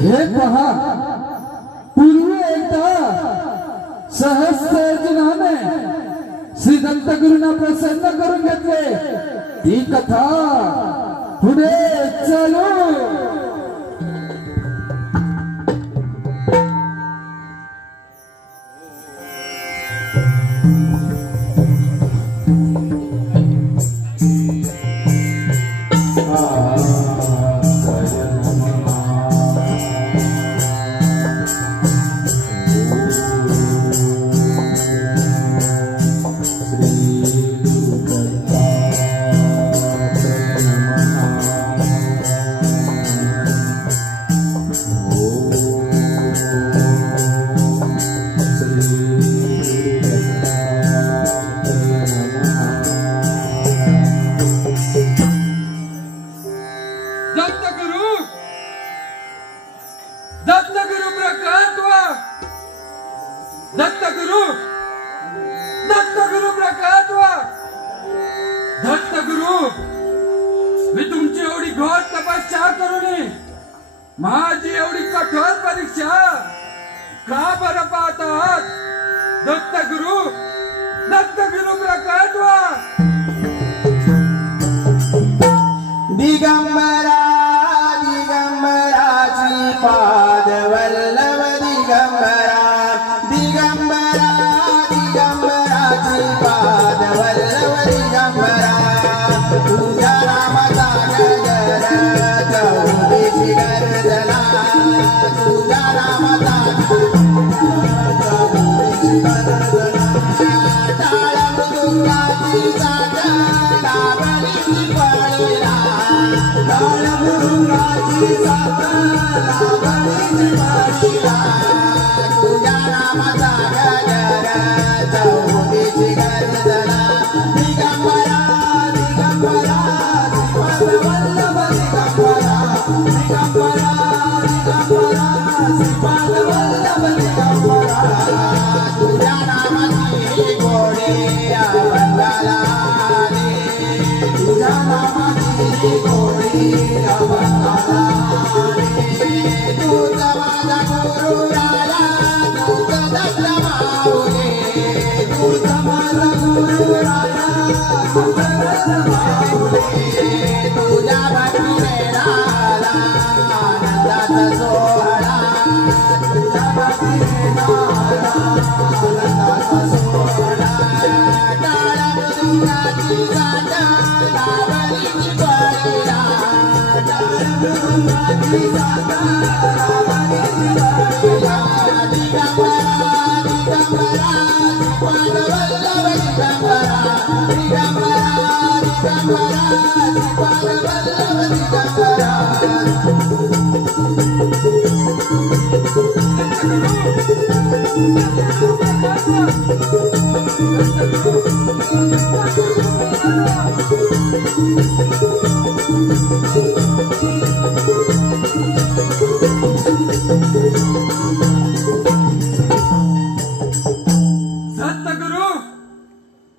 हे पहा, पूर्वी एकदा सहस्त्रजनाने श्री दत्तगुरूंना प्रसन्न करून घेतले। ती कथा पुढे चालू। मी तुमची एवढी घोर तपस्या करूनही माझी एवढी कठोर परीक्षा का बरं पाहतात? दत्तगुरु प्रकट व्हा। दिगंबरा दिगंबराची पाद वल्लभ दिगंबरा दिगंबरा दिगंबराची पाद वल्लभ दिगंबरा तुझ्या नामाचा गजर चौदिशी गर्जना तुझ्या नामाचा चौदिशी गर्जना टाळ मृदुंगाची साचा लावणीची पळीला टाळ मृदुंगाची साचा लावणीची पळीला तुझ्या नामाचा गजर चौदिशी गर्जना दिगंबरा दिगंबरा श्रीपाद वल्लभ दिगंबरा दिगंबरा दिगंबरा श्रीपाद वल्लभ दिगंबरा तुझ्या नामाची गोडे अभंगाला आले तुझ्या नामाची गोडे अभंगाला आले तूच माझा गुरु राया तूच दत्त माऊली तूच माझा गुरु राया तूच दत्त माऊली तुझ्या भक्तीने राला आनंदाचा सोहळा तुझ्या भक्तीने राला आनंदाचा सोहळा टाळ मृदुंगाची साचा लावणीची पळीला टाळ मृदुंगाची साचा लावणीची पळीला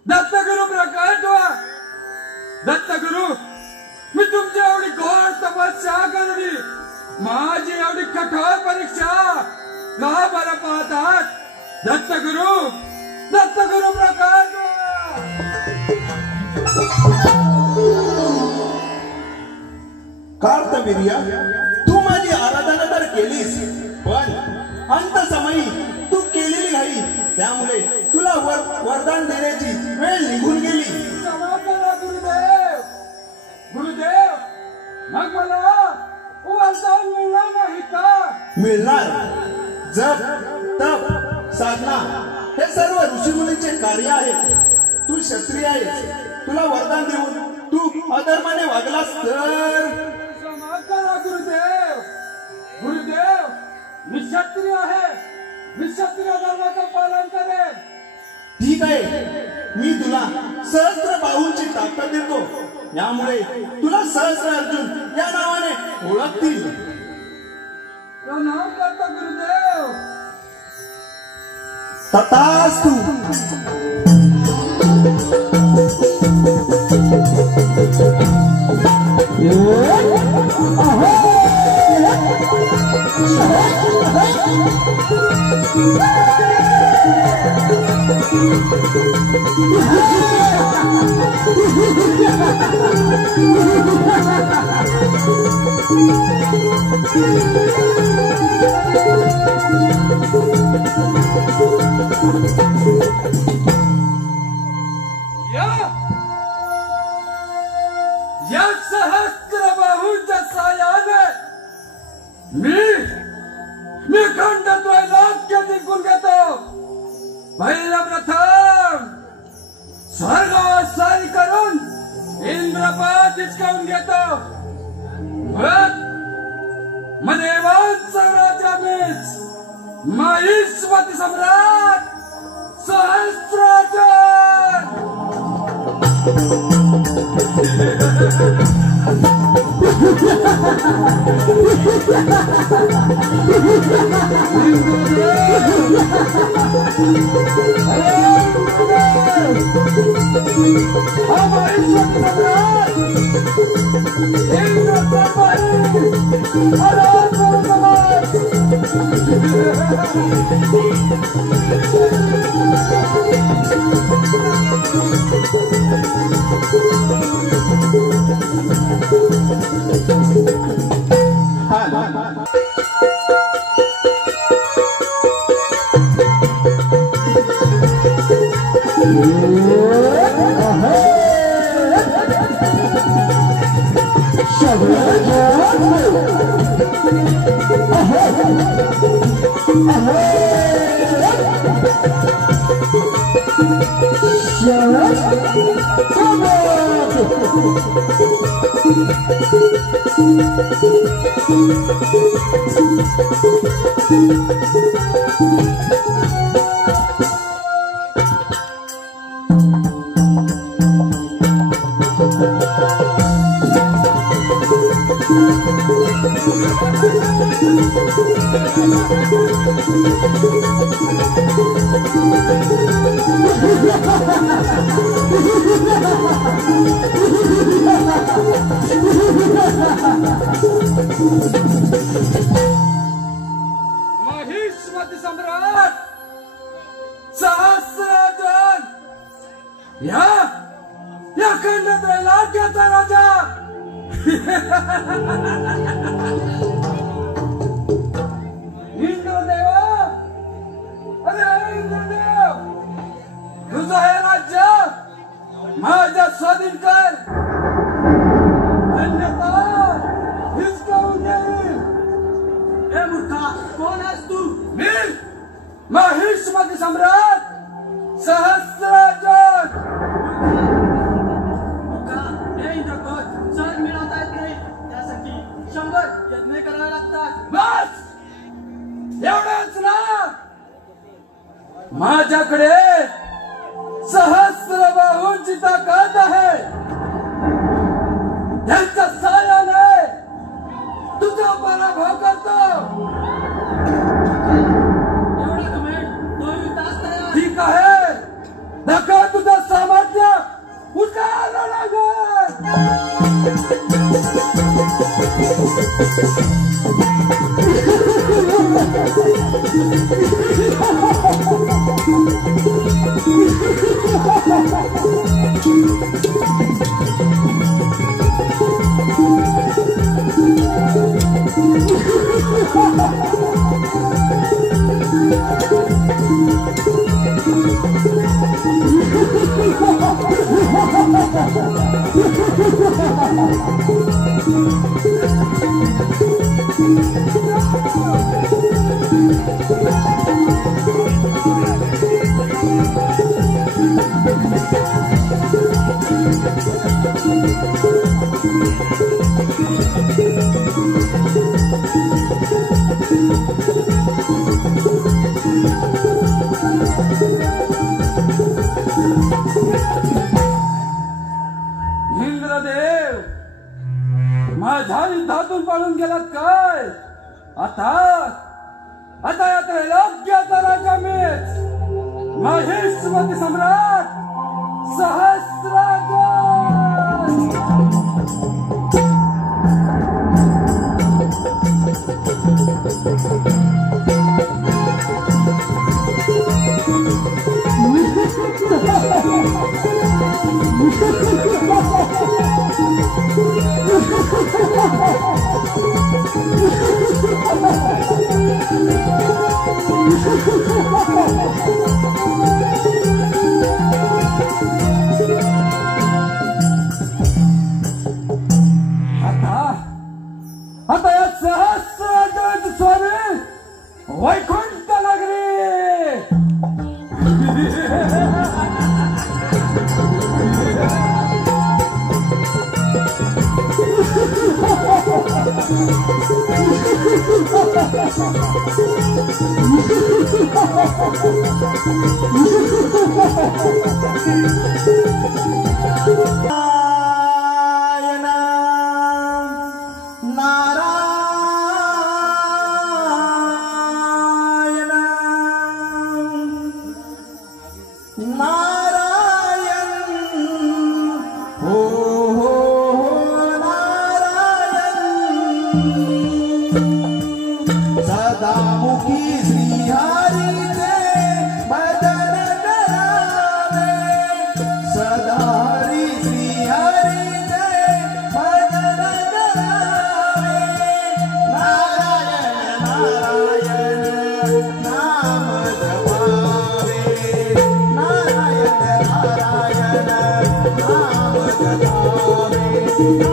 दत्तगुरु प्रकट व्हा. दत्तगुरु, मी तुमची एवढी घोर तपस्या करूनी माझी एवढी कठोर परीक्षा का बरं पाहतात? दत्तगुरु, दत्तगुरु प्रकट व्हा. कार्तवीर्य, तू माझी आराधना तर केलीस, पण अंत समयी तू केलेली घाई त्यामुळे तुला वरदान देण्याची वेळ निघून गेली. क्षमा करा गुरुदेव. गुरुदेव, मग मला वरदान मिळणार नाही का? मिळणार. जप, तप, साधना हे सर्व ऋषीमुनीचे कार्य आहे. तू क्षत्रिय आहेस, तुला वरदान देऊन तू अधर्माने वागलास तर? क्षमा करा गुरुदेव. गुरुदेव, मी क्षत्रिय आहे. मी क्षत्रिय धर्माचं पालन करेन. ठीक आहे, मी तुला सहस्त्र बाहूंची ताकद देतो. यामुळे तुला सहस्त्र अर्जुन या नावाने ओळखतील. प्रणाम करतो गुरुदेव. तथास्तु. या सहस्त्र बाहूंच्या साह्याने मी खंड त्रैलोक्य जिंकून घेतो. पहिला प्रथम स्वर्गात करून इंद्रपद हिसकावून घेतो. मग देवांचा राजा मीच, महिष्मती सम्राट सहस्त्रार्जुन. महिष्मती सम्राट सहस्रार्जुन, या खंड त्रैलोक्याचा राजा. इंद्रदेवा, अरे इंद्रदेव, तुझं हे राज्य माझ्या स्वाधीन कर, अन्यथा हिसकावून घेईल. हे मूर्खा, कोण आहेस तू? मी महिष्मती सम्राट सहस्रार्जुन. हे इंद्रपद सहज मिळवता येत नाही. त्यासाठी 100 यज्ञ करावे लागतात. बस एवढंच ना. माझ्याकडे सहस्र बाहूंची ताकद आहे. त्यांच्या साहाय्याने तुझा पराभव करतो. एवढा कमेंट 2 तास तयार. ठीक आहे, दाखव तुझं सामर्थ्य. उठायला लागल. इंद्रदेव, माझ्या युद्धातून पळून गेलात काय? आता या त्रैलोक्याचा राजा मीच, महेश्वरी सम्राट सहस्रार्जुन. आता या सहस्रार्जुनाचे स्वामी वैकुंठ नगरी. सदामुखी श्रीहरीचे भजन करावे. सदाहरी श्रीहरीचे भजन करावे. नारायण नारायण नाम जपावे. नारायण नारायण नाम जपावे. नारायण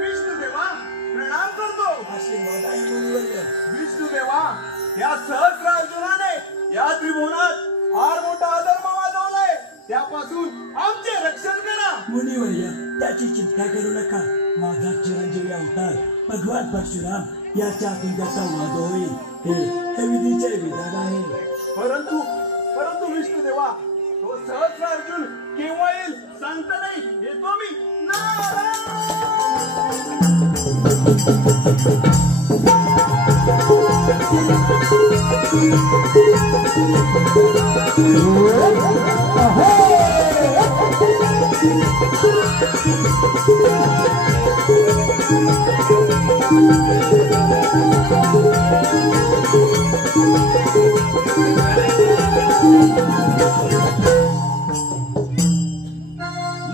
विष्णुदेवा प्रणाम करतो. विष्णुदेवा या सहस्र अर्जुनाने या त्रिभुवनात फार मोठा अधर्म वाजवलाय, त्यापासून आमचे रक्षण करा. मुनिवर्य त्याची चिंता करू नका. माझा चिरंजीवी अवतार भगवान परशुराम याच्यातून त्याचा वध होईल. हे विधीचे विधान आहे. परंतु विष्णुदेवा तो सहस्र अर्जुन केव्हा येईल सांगता नाही. येतो मी.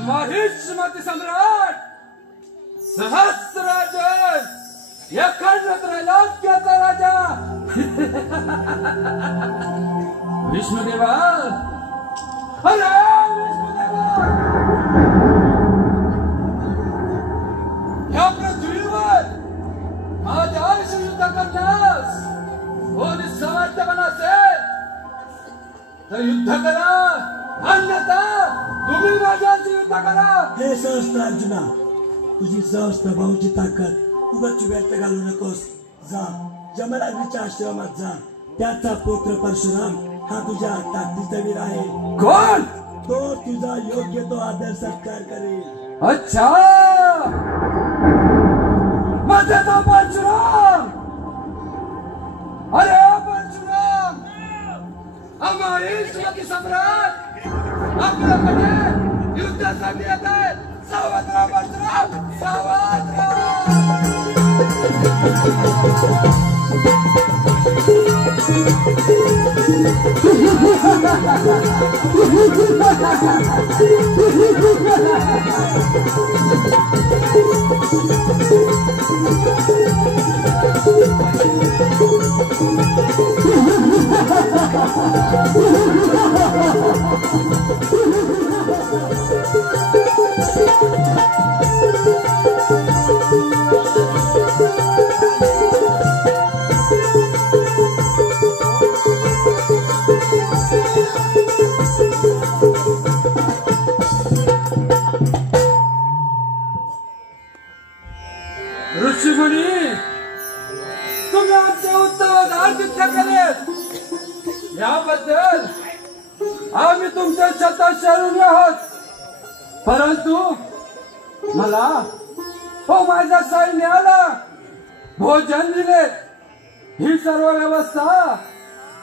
महिष्मती सम्राट सहस्रार्जुन अखंड त्रैलोक्याचा राजा विष्णुदेवा. अरे विष्णुदेवा, या पृथ्वीवर माझ्या आयुष्य युद्ध करण्यास कोणी समर्थ असेल तर युद्ध करा, अन्यथा तुम्ही माझ्याशी युद्ध करा. हे सहस्त्रार्जुना, तुझी सहस्त्रभाऊची ताकद उगाच व्यर्थ घालू नकोस. जा जमराजीच्या आश्रमात जा. त्याचा पुत्र परशुराम हा तुझ्या ताकदीचा वीर आहे. कोण? तो तुझा योग्य तो आदर सत्कार करेल. अच्छा, माझा नाव परशुराम. अरे परशुराम, महिष्मती सम्राट आपल्याकडे युद्धासाठी येत आहेत. सावध राहा परशुराम, सावध राहा. ऋषीमुनी, तुम्ही आमचे उत्तम आतिथ्य केले याबद्दल आम्ही तुमच्या शतशरण आहोत. परंतु मला माझ्या सैन्याला भोजन दिले, ही सर्व व्यवस्था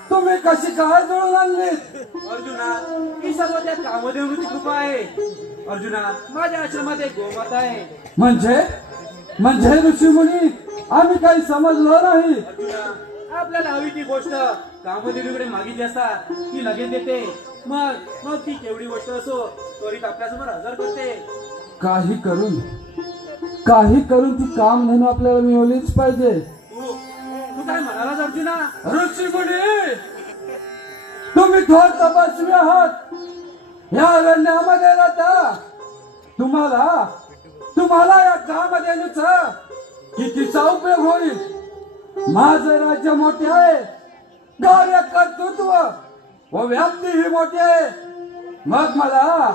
तुम्ही कशी काय जुळून आणलीत? अर्जुना, ही सर्व त्या कामदेवची कृपा आहे. अर्जुना, माझ्या आश्रमात एक गोमाता आहे. म्हणजे ऋषीमुनी, आम्ही काही समजलो नाही. अर्जुना, आपल्याला हवी ती गोष्ट कामदेवीकडे मागितली असता ती लगेच देते. मग ती केवढी गोष्ट असो त्वरित आपल्यासमोर हजर करते. काही करून ती काम नेणं आपल्याला मिळवलीच पाहिजे. तू काय म्हणालास अर्जुना? ऋषीमुनी, तुम्ही थोर तपस्वी आहात. या अरण्यामध्ये राहता. तुम्हाला या कामधेनूचा कितीचा उपयोग होईल? माझं राज्य मोठे आहे, कार्य कर्तृत्व व व्याप्ती ही मोठी आहे. मग मला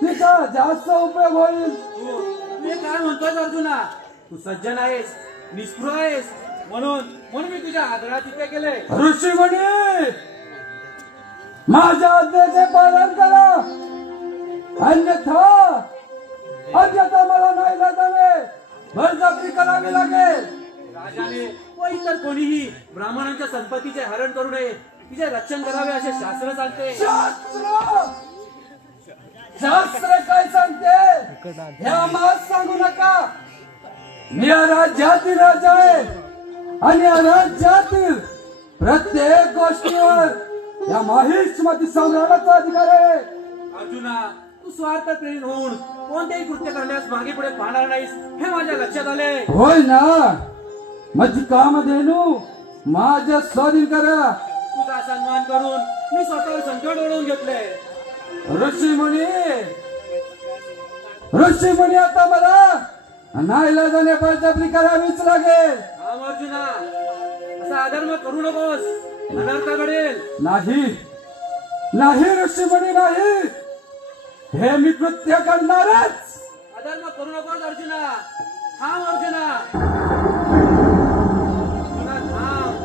तिचा जास्त उपयोग होईल. तू काय म्हणतोय अर्जुना? तू सज्जन आहेस, निष्ठुर आहेस, म्हणून मी तुझ्या आदरात तिथे केले. ऋषीमुनी, माझ्या आज्ञेचे पालन करा, अन्यथा मला नाही जाताने बळजबरी करावी लागेल. राजाने व इतर कोणीही ब्राह्मणांच्या संपत्तीचे हरण करू नये, तिचे रक्षण करावे असे शास्त्र सांगते. शास्त्र काय सांगते हे आम्हाला सांगू नका. मी या राज्यातील राजा आहे आणि या राज्यातील प्रत्येक गोष्टीवर या महिष्मती सम्राटाचा अधिकार आहे. अर्जुना, तू स्वार्थ प्रेरित होऊन कोणतेही कृत्य करण्यास मागे पुढे पाहणार नाहीस हे माझ्या लक्षात आले. होय ना, माझी कामधेनू माझ्या स्वाधीन करा. तुझा सन्मान करून मी स्वतःवर संकट ओढवून घेतले. ऋषी मुनी आता मला नाईला जाणे बळजबरी करावीच लागेल. राम अर्जुना, असा अधर्म करू नकोस, अनर्थ घडेल. नाही नाही ऋषी मुनी नाही, हे मी कृत्य करणारच. अधर्म करू नकोस अर्जुना. थांब अर्जुना, अर्जुना थांब.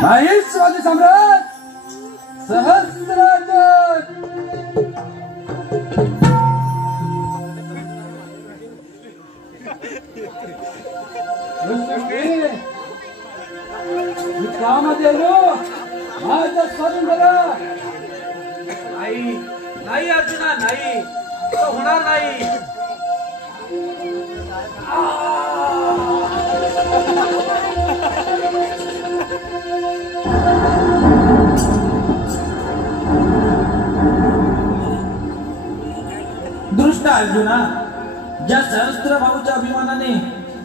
महेश्वरी सम्राट सहस्रार्जुन कामधेनू माझ्या स्वातंत्र्य. नाही नाही अर्जुना, नाही, तो होणार नाही. दृष्ट अर्जुना, ज्या सहस्त्र भाऊच्या अभिमानाने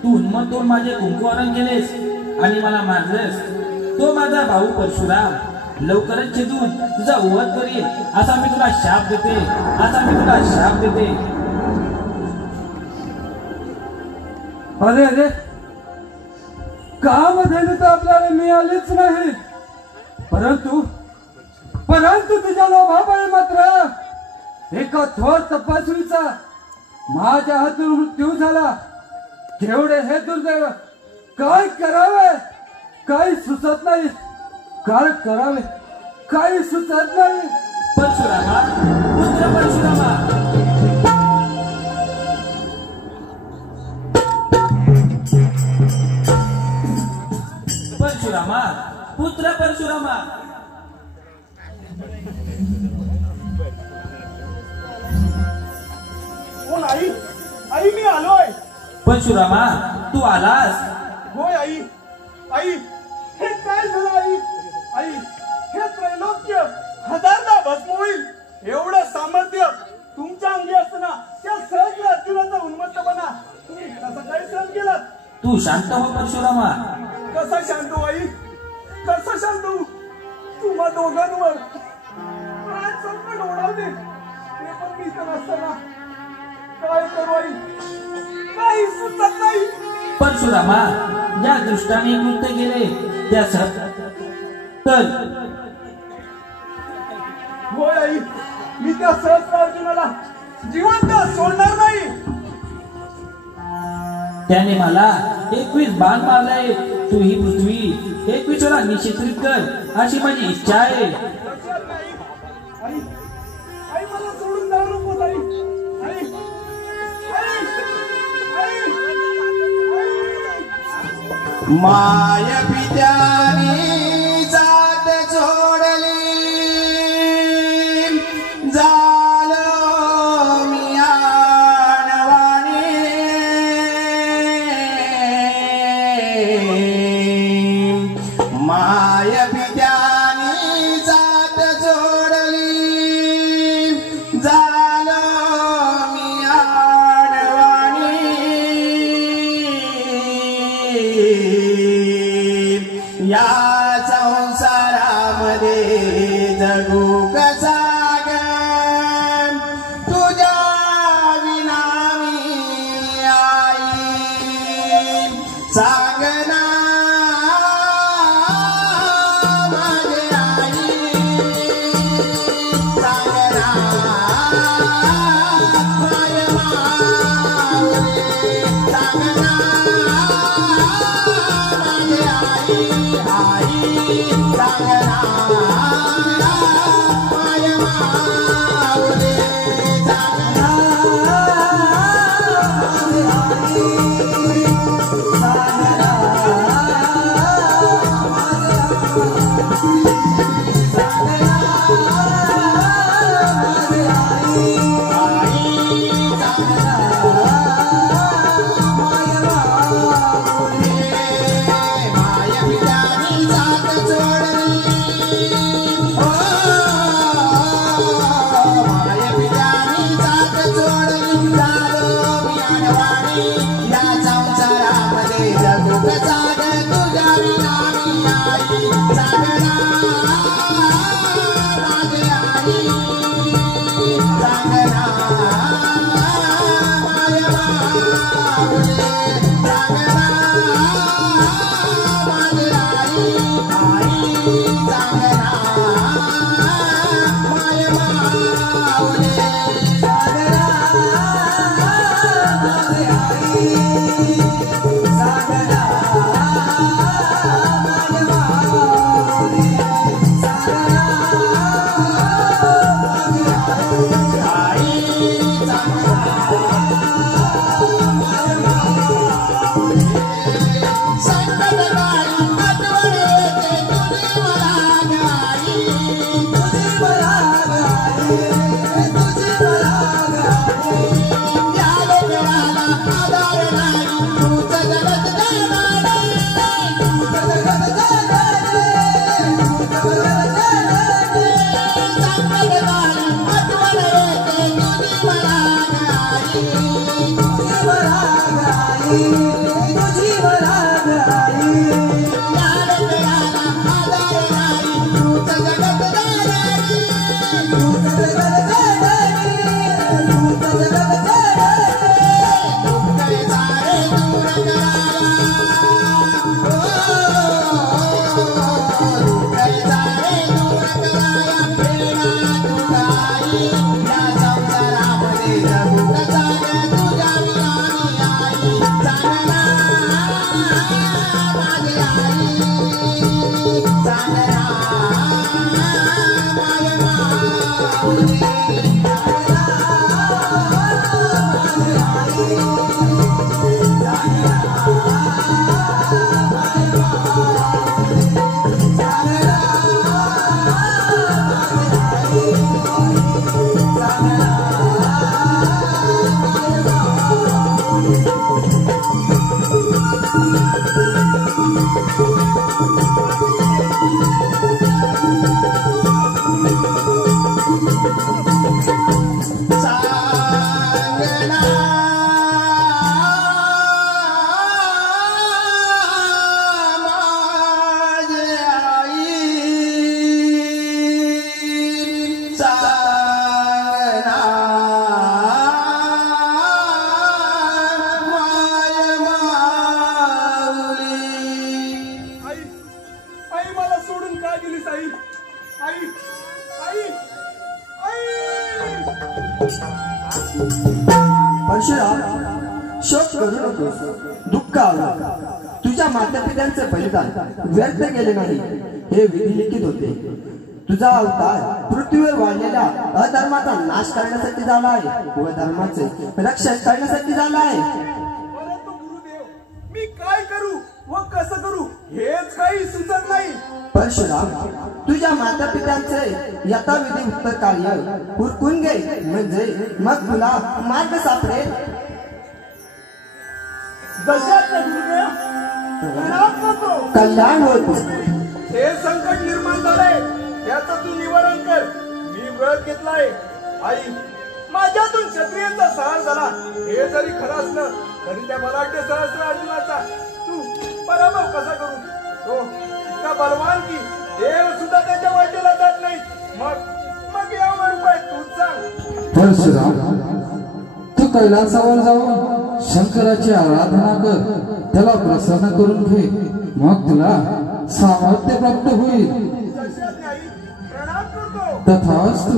तू उन्मत्त होऊन माझे कुंकुवारण केलेस आणि मला मारलेस, तो माझा भाऊ परशुराम लवकरच छेदून तुझा वध करील असा मी तुला शाप देते, असा मी तुला शाप देते. अरे रे, कामधेनू तर आपल्याला मिळालीच नाही, परंतु तुझ्या लोभामुळे मात्र एका थोर तपस्वीचा माझ्या हातून मृत्यू झाला. केवढे हे दुर्दैव! काय करावे काही सुचत नाही, काय करावे काही सुचत नाही. परशुरामा, पुत्र परशुरामा, परशुरामा, पुत्र परशुरामा. कोण आई? आई मी आलोय. परशुरामा, तू आलास? होय आई. आई हे काय झालं आई? आई हे त्रैलोक्य हजारदा भस्म होईल एवढं सामर्थ्य तुमच्या अंगी असताना त्या सहज अर्जुनाचा उन्मत्तपणा तुम्ही कसं काय सहन केलं? तू शांत हो परशुरामा. कसा शांत हो आई? कसा शांत हो? तुम्हा दोघांवर प्राण संकट ओढावते ते पण मी तर असताना काय करू आई? काही सुचत नाही. परशुरामा, ज्या दृष्टाने कृत्य केले त्या तर होय आई, मी त्या सहस्त्र अर्जुनाला जिवंत सोडणार नाही. त्याने मला 21 बाण मारले. तू ही पृथ्वी 21 वेळा निश्चित्रित कर अशी माझी इच्छा आहे. आई, आई मला सोडून जाऊ नकोस आई. आई, आई, आई, माय पित्यानी जात जोडली झालो मी आणवाने. माय पित्यानी जात जोडली झालो मी आणवाने. याच परशुराम, शोक करू नकोस, दुःख आलं. तुझ्या मातापित्यांचे बलिदान व्यर्थ गेले नाही हे विधिलिखित होते. तुझा अवतार पृथ्वीवर वाढलेल्या अधर्माचा नाश करण्यासाठी झाला आहे व धर्माचे रक्षण करण्यासाठी झाला आहे. परंतु गुरुदेव, मी काय करू व कसं करू हेच काही सुचत नाही. परशुराम, तुझ्या मातापित्यांचे यथाविधी उत्तर कार्य उरकून घे, म्हणजे मग तुला मार्ग सापडेल. दशात गुरुदेव, प्रणाम करतो. कल्याण होतो. हे संकट निर्माण झालंय त्याचं तू निवारण कर. मी व्रत घेतलाय. आई, माझ्यातून क्षत्रियांचा सहार झाला हे जरी खरं असलं तरी त्या बलाढ्य सहस्र अर्जुनाचा तू पराभव कसा करू? तो इतका बलवान की देव सुद्धा त्याच्या वाटेला जात नाही. मग यावर उपाय तूच सांग. परशुराम, तू कैलासावर जाऊन शंकराची आराधना कर, त्याला प्रसन्न करून घे, मग तुला सामर्थ्य प्राप्त होईल. जशात आई, प्रणाम करतो. तथास्तु.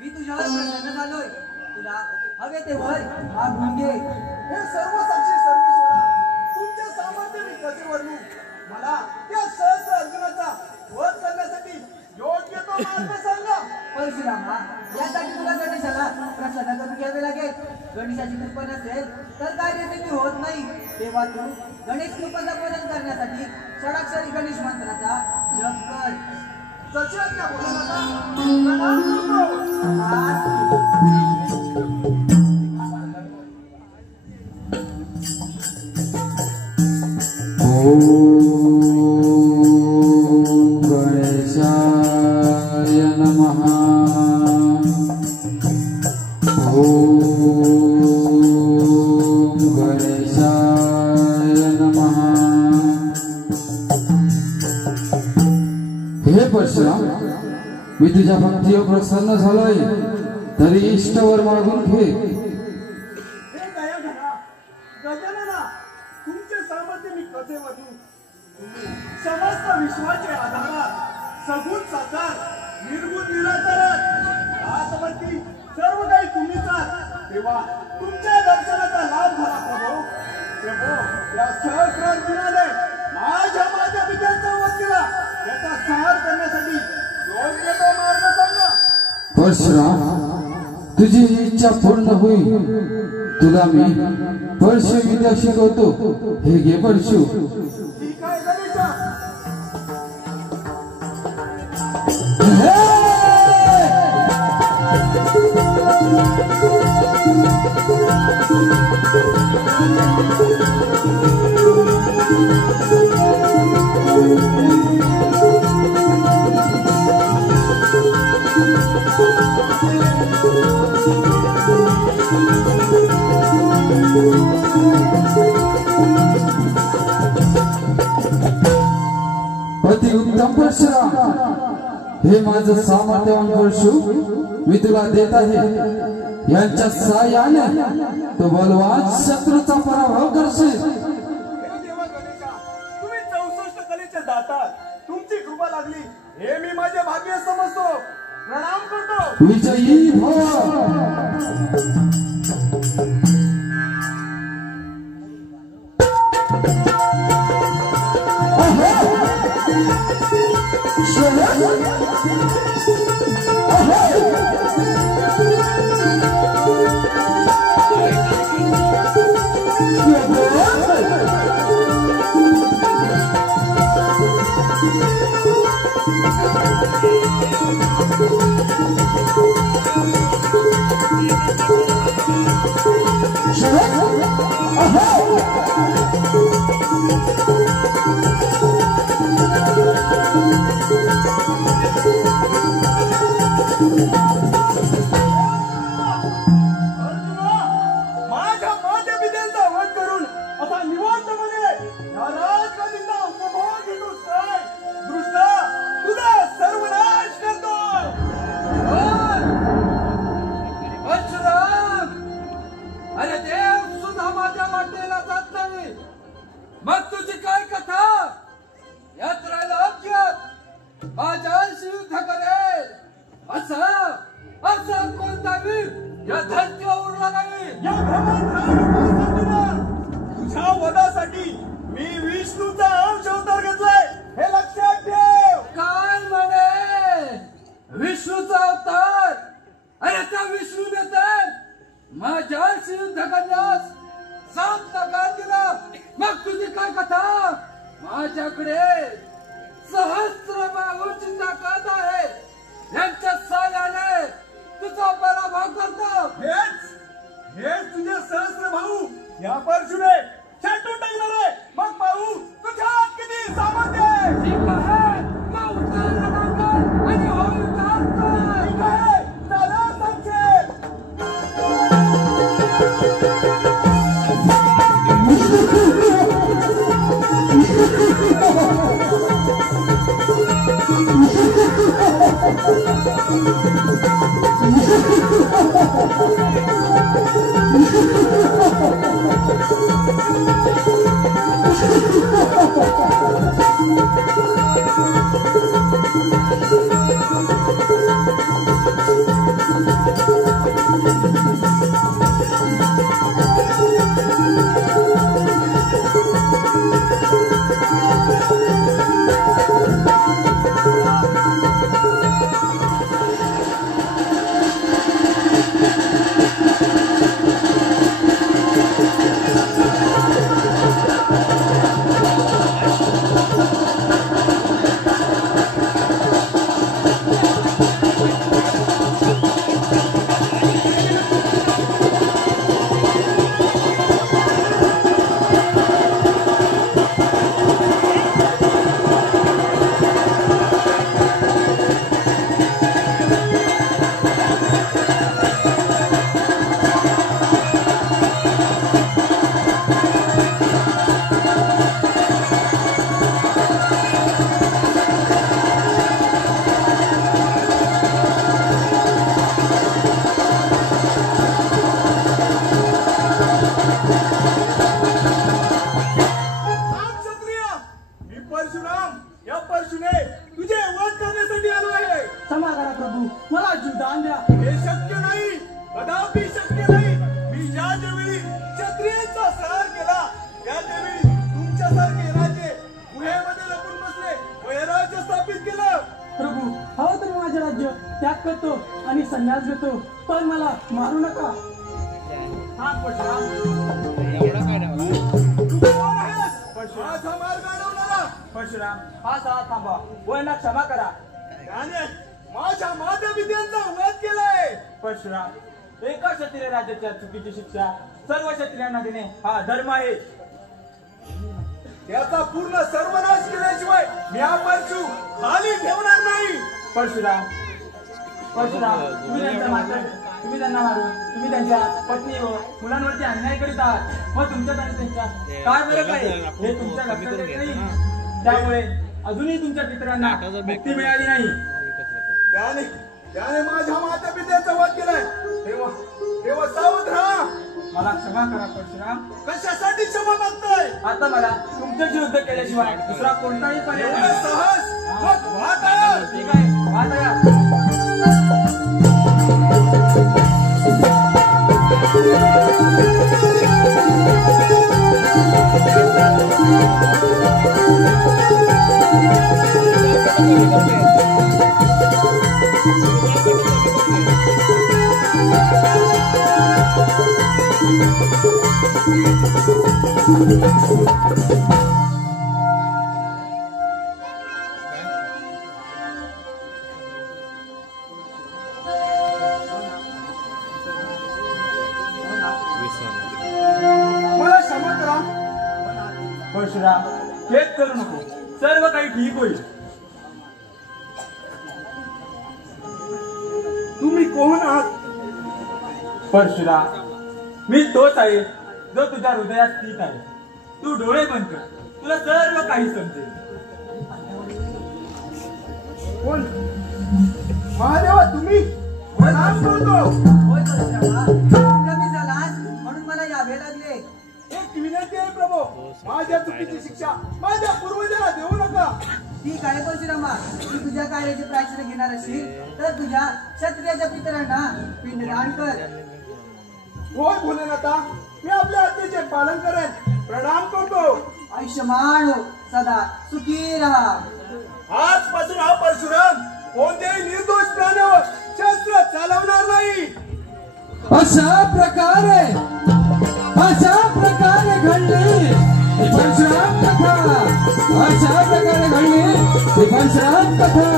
मी तुझ्यावर प्रसन्न झालोय. तुला हवे ते वर मागून घे. हे सर्व साक्षी सर्वेश्वरा, तुमचे सामर्थ्य मी कसे वर्णू? मला त्या सहस्र अर्जुनाचा वध करण्यासाठी योग्य तो मार्ग सांगा. परशुरामा, यासाठी तुला गणेशाला प्रसन्न करून घ्यावे लागेल. गणेशाची कृपा नसेल तर कार्य सिद्धी होत नाही. तेव्हा तू गणेश कृपेचा पूजन करण्यासाठी षडाक्षरी गणेश मंत्राचा जप कर. जशी आज्ञा बोला दादा. प्रणाम करतो. गणेशाय नमः. गणेशाय नमः. हे परशुराम, मी तुझ्या भक्तीवर प्रसन्न झालोय, तरी इष्टवर मागून घे. हे दया घरा गजानना, तुमचे सामर्थ्य मी कसे वर्णू? तुम्ही समस्त विश्वाचे आधारात, सगुण साकार, निर्गुण निराकार, आजवरती सर्व काही तुम्हीच आहात. तेव्हा तुमच्या दर्शनाचा लाभ झाला प्रभू. प्रभू, या सहस्र अर्जुनाने माझ्या पित्यांचा वध केला. त्याचा संहार करण्यासाठी योग्य तो मार्ग सांगा. परशुराम, तुझी इच्छा पूर्ण होईल. तुला मी परशु विद्या शिकवतो. हे घे परशु. ठीक आहे गणेशा. अति उत्तम परशुराम, हे माझं सामर्थ्यवान परशु मी तुला देत आहे. यांच्या साहाय्याने तो बलवान शत्रूचा पराभव करशील. हे देवा गणेशा, तुम्ही 64 कलेचे दाता. तुमची कृपा लागली हे मी माझे भाग्य समजतो. प्रणाम करतो. विजयी भव. माझ्या मातेपित्यांचा वध करून असा निवांतपणे या राजगादीचा उपभोग घेतोस काय? दृष्टा, तुझा सर्वनाश करतोय. परशुराम, अरे देव सुद्धा माझ्या वाटेला जात नाही. मग तुझी काय कथा? यात राहिलं अज्ञात माझ्याशी युद्ध करेल असं कोणता वीर या धरतीवर उरला नाही. या भ्रमात राहू नकोस अर्जुना. तुझ्या वधासाठी मी विष्णूचा अंश अवतार घेतलाय, हे लक्षात ठेव. काय म्हणे विष्णूचा अवतार? अरे त्या विष्णूने तर माझ्याशी युद्ध करण्यास साथ नकार दिला. मग तुझी काय कथा? माझ्याकडे सहस्त्र बाहूची ताकद आहे. यांच्या साह्याने तुझा पराभव करतो. हेच तुझे सहस्त्र भाऊ या परशुने छाटून टाकणार आहे. मग पाहू तुझ्यात किती सामर्थ्य आहे. ठीक आहे, मग उतरायला लागल आणि होईल उतारतो. ठीक आहे, चला संक्षेप. त्याग करतो आणि संन्यास घेतो, पण मला मारू नका. हा परशुराम, तू कोण आहेस? परशुराम मार्ग अडवणारा. परशुराम, हा सहा थांबा, वळणा क्षमा करा. त्याने माझ्या मातापित्यांचा वध केलाय. परशुराम, एका क्षत्रिय राज्याच्या चुकीची शिक्षा सर्व क्षत्रियांना देणे हा धर्म आहे. त्याचा पूर्ण सर्वनाश केल्याशिवाय मी हा परशु खाली ठेवणार नाही. परशुराम, परशुराम, तुम्ही त्यांना मारून तुम्ही त्यांच्या पत्नी व मुलांवरती अन्याय करीत आहात. मग तुमच्यात आणि त्यांच्या काय फरक आहे हे तुमच्या लक्षात येत नाही. त्यामुळे अजूनही तुमच्या पितरांना मुक्ती मिळाली नाही. त्याने माझ्या माता पित्याचा वध केलाय. तेव्हा सावध राहा. मला क्षमा करा परशुराम. कशासाठी क्षमा मागताय? आता मला तुमच्याशी युद्ध केल्याशिवाय दुसरा कोणताही पर्याय सहज मग वाटा. ठीक आहे, वाटा. खेद करू नको, सर्व काही ठीक होईल. तुम्ही कोण आहात? परशुराम, मी तोच आहे जो तुझ्या हृदयात स्थित आहे. तू डोळे बंद कर, तुला सर्व काही समजेल. कोण? महादेवा, तुम्ही प्रणाम करतो. होय परशुरामा, कमी झालास म्हणून मला यावे लागले. एक विनंती आहे प्रभू, माझ्या चुकीची शिक्षा माझ्या पूर्वजाला देऊ नका. ठीक आहे परशुरामा, तू तुझ्या कार्याचे प्रायश्चित्त घेणार असशील तर तुझ्या क्षत्रियाच्या पितरांना पिंडदान कर. होय भोलेनाथा, मी आपल्या आज्ञेचे पालन करेन. प्रणाम करतो. आयुष्यमान हो, सदा सुखी राहा. आजपासून हा परशुराम कोणत्याही निर्दोष प्राण्यावर शस्त्र चालवणार नाही. अशा प्रकारे घडली ही परशुराम कथा. अशा प्रकारे घडली ही परशुराम कथा.